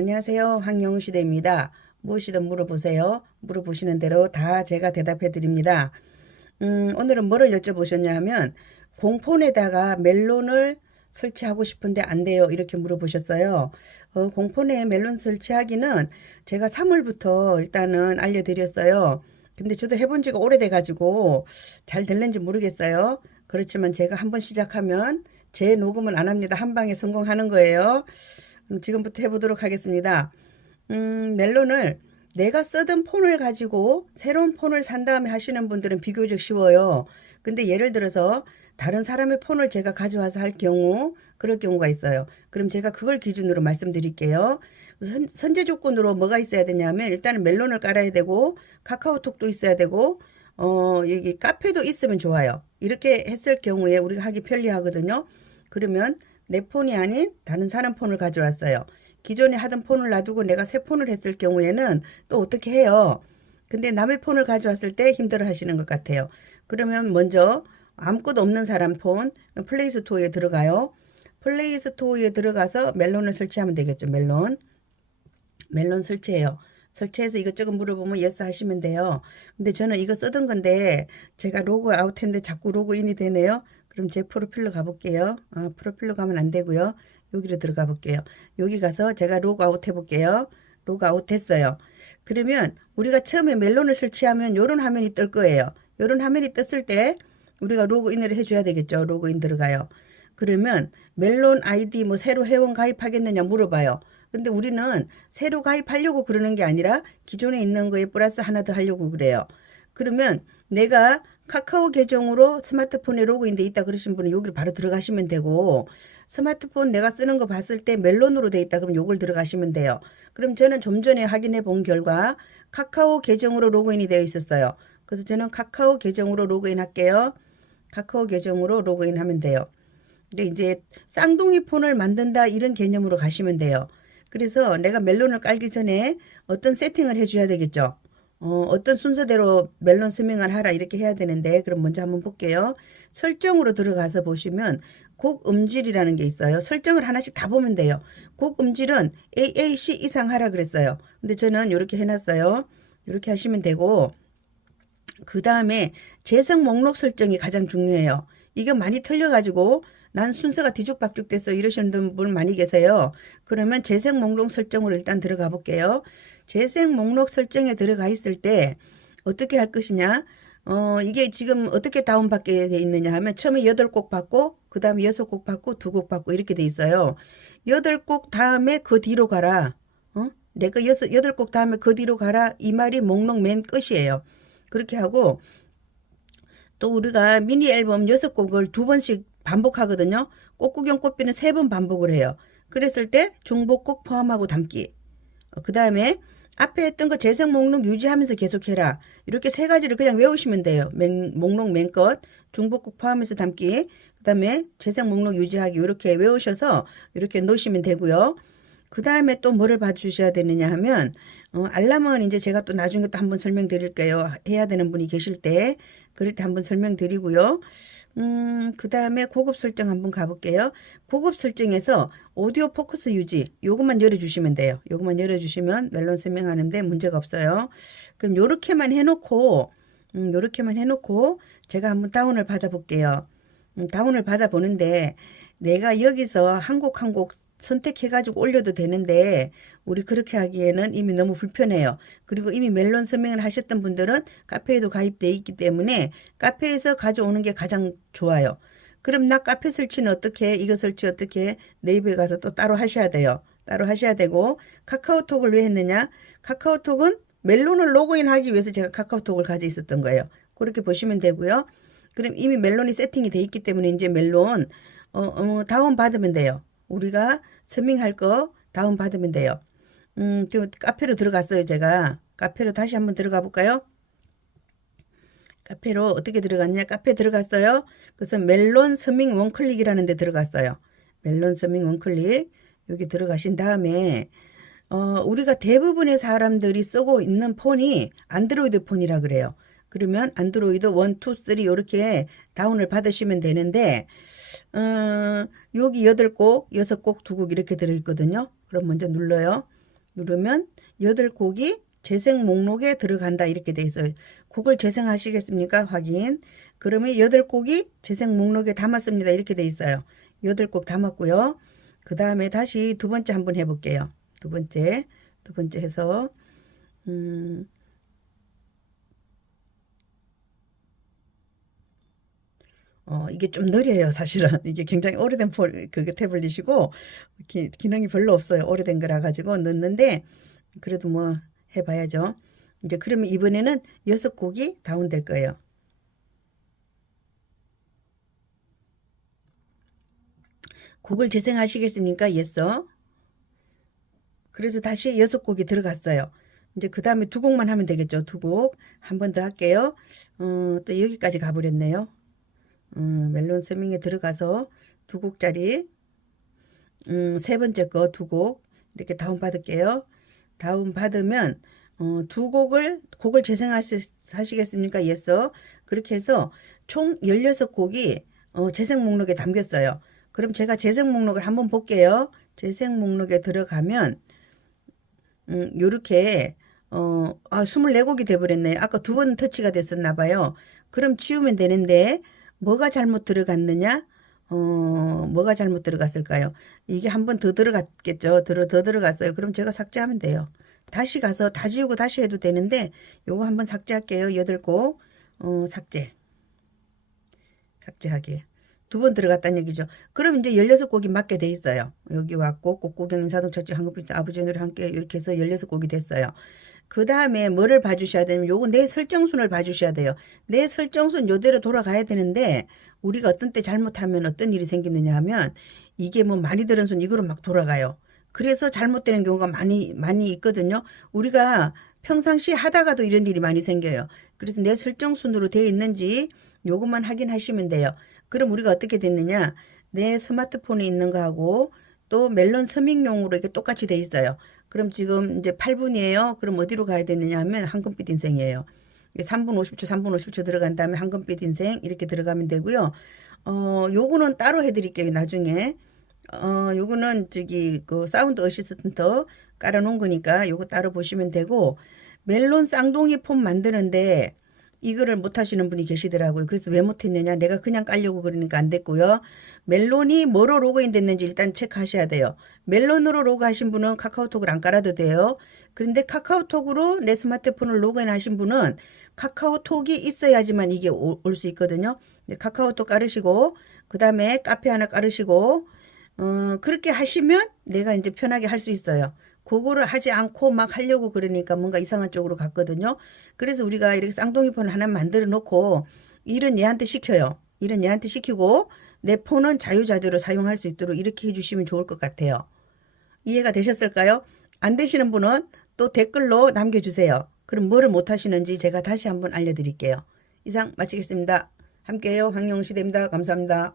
안녕하세요. 황영시대입니다. 무엇이든 물어보세요. 물어보시는 대로 다 제가 대답해 드립니다. 오늘은 뭐를 여쭤보셨냐 하면 공폰에다가 멜론을 설치하고 싶은데 안 돼요. 이렇게 물어보셨어요. 공폰에 멜론 설치하기는 제가 3월부터 일단은 알려드렸어요. 근데 저도 해본 지가 오래돼 가지고 잘 될는지 모르겠어요. 그렇지만 제가 한번 시작하면 제 녹음은 안 합니다. 한 방에 성공하는 거예요. 지금부터 해보도록 하겠습니다. 멜론을 내가 쓰던 폰을 가지고 새로운 폰을 산 다음에 하시는 분들은 비교적 쉬워요. 근데 예를 들어서 다른 사람의 폰을 제가 가져와서 할 경우, 그럴 경우가 있어요. 그럼 제가 그걸 기준으로 말씀드릴게요. 선제 조건으로 뭐가 있어야 되냐면 일단은 멜론을 깔아야 되고 카카오톡도 있어야 되고 여기 카페도 있으면 좋아요. 이렇게 했을 경우에 우리가 하기 편리하거든요. 그러면 내 폰이 아닌 다른 사람 폰을 가져왔어요. 기존에 하던 폰을 놔두고 내가 새 폰을 했을 경우에는 또 어떻게 해요? 근데 남의 폰을 가져왔을 때 힘들어 하시는 것 같아요. 그러면 먼저 아무것도 없는 사람 폰 플레이스토어에 들어가요. 플레이스토어에 들어가서 멜론을 설치하면 되겠죠. 멜론 설치해요. 설치해서 이것저것 물어보면 예스 하시면 돼요. 근데 저는 이거 쓰던 건데 제가 로그 아웃 했는데 자꾸 로그인이 되네요. 그럼 제 프로필로 가볼게요. 프로필로 가면 안 되고요. 여기로 들어가 볼게요. 여기 가서 제가 로그 아웃 해볼게요. 로그 아웃 했어요. 그러면 우리가 처음에 멜론을 설치하면 이런 화면이 뜰 거예요. 이런 화면이 떴을 때 우리가 로그인을 해줘야 되겠죠. 로그인 들어가요. 그러면 멜론 아이디 뭐 새로 회원 가입하겠느냐 물어봐요. 근데 우리는 새로 가입하려고 그러는 게 아니라 기존에 있는 거에 플러스 하나 더 하려고 그래요. 그러면 내가 카카오 계정으로 스마트폰에 로그인돼 있다 그러신 분은 여기를 바로 들어가시면 되고 스마트폰 내가 쓰는 거 봤을 때 멜론으로 돼 있다 그럼 요걸 들어가시면 돼요. 그럼 저는 좀 전에 확인해 본 결과 카카오 계정으로 로그인이 되어 있었어요. 그래서 저는 카카오 계정으로 로그인 할게요. 카카오 계정으로 로그인 하면 돼요. 근데 이제 쌍둥이 폰을 만든다 이런 개념으로 가시면 돼요. 그래서 내가 멜론을 깔기 전에 어떤 세팅을 해줘야 되겠죠. 어떤 순서대로 멜론 스밍을 하라 이렇게 해야 되는데 그럼 먼저 한번 볼게요. 설정으로 들어가서 보시면 곡 음질이라는 게 있어요. 설정을 하나씩 다 보면 돼요. 곡 음질은 AAC 이상 하라 그랬어요. 근데 저는 이렇게 해놨어요. 이렇게 하시면 되고 그 다음에 재생 목록 설정이 가장 중요해요. 이게 많이 틀려가지고 난 순서가 뒤죽박죽 됐어 이러시는 분 많이 계세요. 그러면 재생 목록 설정으로 일단 들어가 볼게요. 재생 목록 설정에 들어가 있을 때 어떻게 할 것이냐 이게 지금 어떻게 다운받게 돼 있느냐 하면 처음에 8곡 받고 그 다음에 6곡 받고 2곡 받고 이렇게 돼 있어요. 8곡 다음에 그 뒤로 가라. 내가 8곡 다음에 그 뒤로 가라 이 말이 목록 맨 끝이에요. 그렇게 하고 또 우리가 미니 앨범 6곡을 2번씩 반복하거든요. 꽃구경 꽃비는 3번 반복을 해요. 그랬을 때 중복곡 포함하고 담기. 그 다음에 앞에 했던 거 재생 목록 유지하면서 계속해라. 이렇게 3가지를 그냥 외우시면 돼요. 목록 맨 끝, 중복곡 포함해서 담기, 그 다음에 재생 목록 유지하기 이렇게 외우셔서 이렇게 넣으시면 되고요. 그 다음에 또 뭐를 봐주셔야 되느냐 하면 알람은 이제 제가 또 나중에 또 한번 설명드릴게요. 해야 되는 분이 계실 때 그럴 때 한번 설명드리고요. 그 다음에 고급 설정 한번 가볼게요. 고급 설정에서 오디오 포커스 유지 요것만 열어주시면 돼요. 요것만 열어주시면 멜론 설명하는데 문제가 없어요. 그럼 요렇게만 해놓고 요렇게만 해놓고 제가 한번 다운을 받아볼게요. 다운을 받아보는데 내가 여기서 한 곡 한 곡 선택해가지고 올려도 되는데 우리 그렇게 하기에는 이미 너무 불편해요. 그리고 이미 멜론 서명을 하셨던 분들은 카페에도 가입되어 있기 때문에 카페에서 가져오는 게 가장 좋아요. 그럼 나 카페 설치는 어떻게 이거 설치 어떻게 네이버에 가서 또 따로 하셔야 돼요. 따로 하셔야 되고 카카오톡을 왜 했느냐 카카오톡은 멜론을 로그인하기 위해서 제가 카카오톡을 가지고 있었던 거예요. 그렇게 보시면 되고요. 그럼 이미 멜론이 세팅이 돼 있기 때문에 이제 멜론 다운 받으면 돼요. 우리가 서밍할 거 다운 받으면 돼요. 카페로 들어갔어요. 제가 카페로 다시 한번 들어가 볼까요? 카페로 어떻게 들어갔냐? 카페 들어갔어요. 그래서 멜론 서밍 원클릭이라는 데 들어갔어요. 멜론 서밍 원클릭 여기 들어가신 다음에 우리가 대부분의 사람들이 쓰고 있는 폰이 안드로이드 폰이라 그래요. 그러면 안드로이드 1, 2, 3 이렇게 다운을 받으시면 되는데 여기 8곡, 6곡, 2곡 이렇게 들어있거든요. 그럼 먼저 눌러요. 누르면 8곡이 재생 목록에 들어간다 이렇게 돼 있어요. 곡을 재생하시겠습니까? 확인. 그러면 8곡이 재생 목록에 담았습니다. 이렇게 돼 있어요. 8곡 담았고요. 그 다음에 다시 두 번째 한번 해볼게요. 두 번째 해서 이게 좀 느려요, 사실은. 이게 굉장히 오래된 그게 태블릿이고, 기능이 별로 없어요. 오래된 거라 가지고 넣는데, 그래도 뭐 해봐야죠. 이제 그러면 이번에는 6곡이 다운될 거예요. 곡을 재생하시겠습니까? 예서. 그래서 다시 6곡이 들어갔어요. 이제 그 다음에 2곡만 하면 되겠죠. 2곡. 한 번 더 할게요. 또 여기까지 가버렸네요. 멜론 서밍에 들어가서 2곡짜리 세 번째 거 2곡 이렇게 다운 받을게요. 다운 받으면 곡을 재생하시겠습니까? 예서. 그렇게 해서 총 16곡이 재생 목록에 담겼어요. 그럼 제가 재생 목록을 한번 볼게요. 재생 목록에 들어가면 요렇게 24곡이 돼버렸네요. 아까 2번 터치가 됐었나 봐요. 그럼 지우면 되는데 뭐가 잘못 들어갔느냐? 뭐가 잘못 들어갔을까요? 이게 한 번 더 들어갔겠죠. 더 들어갔어요. 그럼 제가 삭제하면 돼요. 다시 가서 다 지우고 다시 해도 되는데 요거 한번 삭제할게요. 8곡 삭제하기. 2번 들어갔다는 얘기죠. 그럼 이제 16곡이 맞게 돼 있어요. 여기 왔고 꽃구경 자동차집 한국빛 아버지 노래 함께 이렇게 해서 16곡이 됐어요. 그 다음에 뭐를 봐주셔야 되냐면 요거 내 설정순을 봐주셔야 돼요. 내 설정순 요대로 돌아가야 되는데 우리가 어떤 때 잘못하면 어떤 일이 생기느냐 하면 이게 뭐 많이 들은 순 이거로 막 돌아가요. 그래서 잘못되는 경우가 많이 있거든요. 우리가 평상시에 하다가도 이런 일이 많이 생겨요. 그래서 내 설정순으로 되어 있는지 요것만 확인하시면 돼요. 그럼 우리가 어떻게 됐느냐? 내 스마트폰에 있는 거하고 또 멜론 서밍용으로 이렇게 똑같이 돼 있어요. 그럼 지금 이제 8분이에요. 그럼 어디로 가야 되느냐 하면 황금빛 인생이에요. 3분 50초 들어간 다음에 황금빛 인생 이렇게 들어가면 되고요. 요거는 따로 해드릴게요. 나중에. 요거는 저기 그 사운드 어시스턴트 깔아놓은 거니까 요거 따로 보시면 되고 멜론 쌍둥이 폼 만드는데 이거를 못 하시는 분이 계시더라고요. 그래서 왜 못했느냐? 내가 그냥 깔려고 그러니까 안 됐고요. 멜론이 뭐로 로그인 됐는지 일단 체크하셔야 돼요. 멜론으로 로그하신 분은 카카오톡을 안 깔아도 돼요. 그런데 카카오톡으로 내 스마트폰을 로그인 하신 분은 카카오톡이 있어야지만 이게 올 수 있거든요. 카카오톡 깔으시고 그 다음에 카페 하나 깔으시고 그렇게 하시면 내가 이제 편하게 할 수 있어요. 그거를 하지 않고 막 하려고 그러니까 뭔가 이상한 쪽으로 갔거든요. 그래서 우리가 이렇게 쌍둥이 폰을 하나 만들어 놓고 일은 얘한테 시켜요. 일은 얘한테 시키고 내 폰은 자유자재로 사용할 수 있도록 이렇게 해주시면 좋을 것 같아요. 이해가 되셨을까요? 안 되시는 분은 또 댓글로 남겨주세요. 그럼 뭐를 못하시는지 제가 다시 한번 알려드릴게요. 이상 마치겠습니다. 함께해요. 황영시대입니다. 감사합니다.